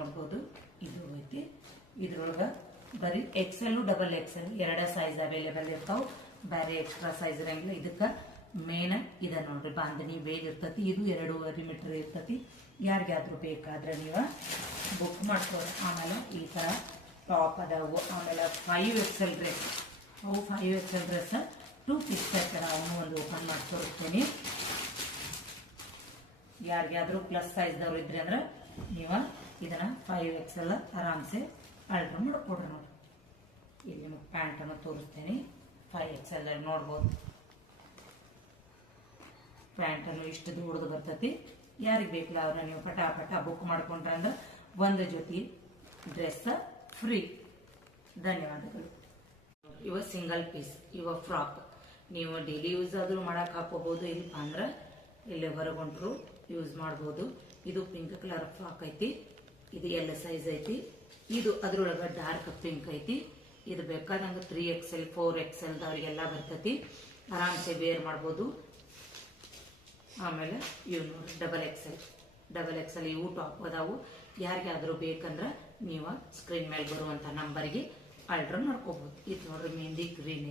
ನೋಡ್ಬೋದು ಇದು ಐತಿ. ಇದ್ರೊಳಗ ಬರೀ XL ಡಬಲ್ XL ಎರಡ ಸೈಜ್ ಅವೈಲೇಬಲ್ ಇರ್ತಾವ, ಬೇರೆ ಎಕ್ಸ್ಟ್ರಾ ಸೈಜ್ ಇರಂಗಿಲ್ಲ. ಇದಕ್ಕ ಮೇನ್ ಇದ ನೋಡ್ರಿ, ಬಾಂಧನಿ ಬೇಗ ಇರ್ತತಿ. ಇದು 2.5 ಮೀಟರ್ ಇರ್ತತಿ. ಯಾರಿಗಾದ್ರೂ ಬೇಕಾದ್ರೆ ನೀವ ಬುಕ್ ಮಾಡ್ಕೋರಿ. ಆಮೇಲೆ ಈ ತರ ಟಾಪ್ ಅದಾವು. ಆಮೇಲೆ 5XL ಡ್ರೆಸ್, ಅವು 5XL ಡ್ರೆಸ್ 2 ಪೀಸ್ ಸೆಟ್ ಅವನು ಒಂದು ಓಪನ್ ಮಾಡಿ ತೋರಿಸ್ತೀನಿ. ಯಾರಿಗಾದ್ರೂ ಪ್ಲಸ್ ಸೈಜ್ದವ್ರು ಇದ್ರಿ ಅಂದ್ರೆ ನೀವ ಇದನ್ನ 5XL ಆರಾಮ್ಸೆ ಆರ್ಡರ್ ಮಾಡ್ಕೊಡ್ರಿ. ನೋಡಿ ಇಲ್ಲಿ ನಿಮಗೆ ಪ್ಯಾಂಟ್ ಅನ್ನು ತೋರಿಸ್ತೇನೆ. 5XL ನೋಡ್ಬೋದು, ಪ್ಯಾಂಟ್ ಅನ್ನು ಇಷ್ಟು ದೊಡ್ಡದು ಬರ್ತತಿ. ಯಾರಿಗೆ ಬೇಕಲ್ಲ ಅವ್ರನ್ನ ನೀವು ಪಟಾಪಟ ಬುಕ್ ಮಾಡ್ಕೊಂಡ್ರೆ ಅಂದ್ರೆ ಒಂದು ಜೊತೆ ಡ್ರೆಸ್ ಫ್ರೀ. ಧನ್ಯವಾದಗಳು. ಇವ ಸಿಂಗಲ್ ಪೀಸ್, ಇವ ಫ್ರಾಕ್ ನೀವು ಡೈಲಿ ಯೂಸ್ ಆದ್ರೂ ಮಾಡಕ್ ಹಾಕೋಬಹುದು. ಇಲ್ಲಪ್ಪ ಅಂದ್ರೆ ಇಲ್ಲಿ ಹೊರಗೊಂಡ್ರು ಯೂಸ್ ಮಾಡಬಹುದು. ಇದು ಪಿಂಕ್ ಕಲರ್ ಫ್ರಾಕ್ ಐತಿ. ಇದು L ಸೈಜ್ ಐತಿ. ಇದು ಅದ್ರೊಳಗ ಡಾರ್ಕ್ ಪಿಂಕ್ ಐತಿ. ಇದು ಬೇಕಾದಂಗ 3XL 4XL ದವ್ರಿಗೆಲ್ಲ ಬರ್ತತಿ. ಆರಾಮ್ಸೆ ವೇರ್ ಮಾಡ್ಬೋದು. ಆಮೇಲೆ ಇವು ನೋಡಿ ಡಬಲ್ ಎಕ್ಸೆಲ್ ಇವು ಟಾಪ್ ಅದಾವು. ಯಾರಿಗಾದ್ರೂ ಬೇಕಂದ್ರ ನೀವು ಸ್ಕ್ರೀನ್ ಮೇಲೆ ಬರುವಂತ ನಂಬರ್ಗೆ ಆರ್ಡರ್ ಮಾಡ್ಕೋಬಹುದು. ಇದು ನೋಡ್ರಿ ಮೆಹಂದಿ ಗ್ರೀನ್ ಐತಿ.